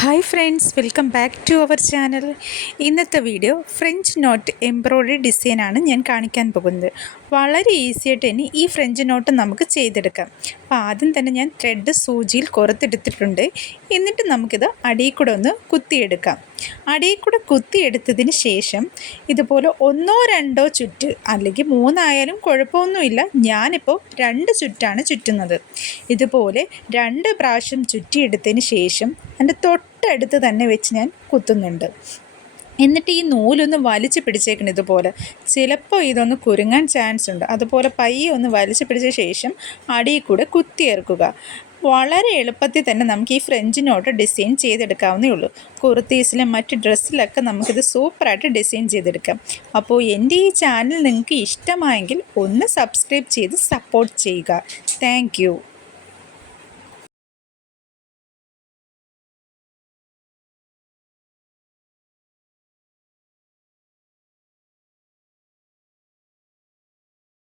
Hi friends, welcome back to our channel. ഇന്നത്തെ video french knot embroidery ഡിസൈനാണ് ഞാൻ കാണിക്കാൻ പോകുന്നത്. വളരെ ഈസിയായിട്ട് തന്നെ ഈ ഫ്രഞ്ച് നോട്ട് നമുക്ക് ചെയ്തെടുക്കാം. അപ്പോൾ ആദ്യം തന്നെ ഞാൻ ത്രെഡ് സൂചിയിൽ കോർത്തെടുത്തിട്ടുണ്ട്. എന്നിട്ട് നമുക്കിത് അടിയിൽ കൂടെ ഒന്ന് കുത്തിയെടുക്കാം. അടിയിൽ കൂടെ കുത്തിയെടുത്തതിന് ശേഷം ഇതുപോലെ ഒന്നോ രണ്ടോ ചുറ്റ്, അല്ലെങ്കിൽ മൂന്നായാലും കുഴപ്പമൊന്നുമില്ല. ഞാനിപ്പോൾ 2 ചുറ്റാണ് ചുറ്റുന്നത്. ഇതുപോലെ 2 പ്രാവശ്യം ചുറ്റിയെടുത്തതിന് ശേഷം അതിൻ്റെ തൊട്ടടുത്ത് തന്നെ വെച്ച് ഞാൻ കുത്തുന്നുണ്ട്. എന്നിട്ട് ഈ നൂലൊന്ന് വലിച്ച് പിടിച്ചേക്കണം. ഇതുപോലെ ചിലപ്പോൾ ഇതൊന്ന് കുരുങ്ങാൻ ചാൻസ് ഉണ്ട്. അതുപോലെ പയ്യെ ഒന്ന് വലിച്ച് പിടിച്ച ശേഷം അടിയിൽ കൂടെ കുത്തിയേർക്കുക. വളരെ എളുപ്പത്തിൽ തന്നെ നമുക്ക് ഈ ഫ്രഞ്ച് നോട്ട് ഡിസൈൻ ചെയ്തെടുക്കാവുന്നേ ഉള്ളൂ. കുർത്തീസിലും മറ്റ് ഡ്രസ്സിലൊക്കെ നമുക്കിത് സൂപ്പറായിട്ട് ഡിസൈൻ ചെയ്തെടുക്കാം. അപ്പോൾ എൻ്റെ ഈ ചാനൽ നിങ്ങൾക്ക് ഇഷ്ടമായെങ്കിൽ ഒന്ന് സബ്സ്ക്രൈബ് ചെയ്ത് സപ്പോർട്ട് ചെയ്യുക. താങ്ക്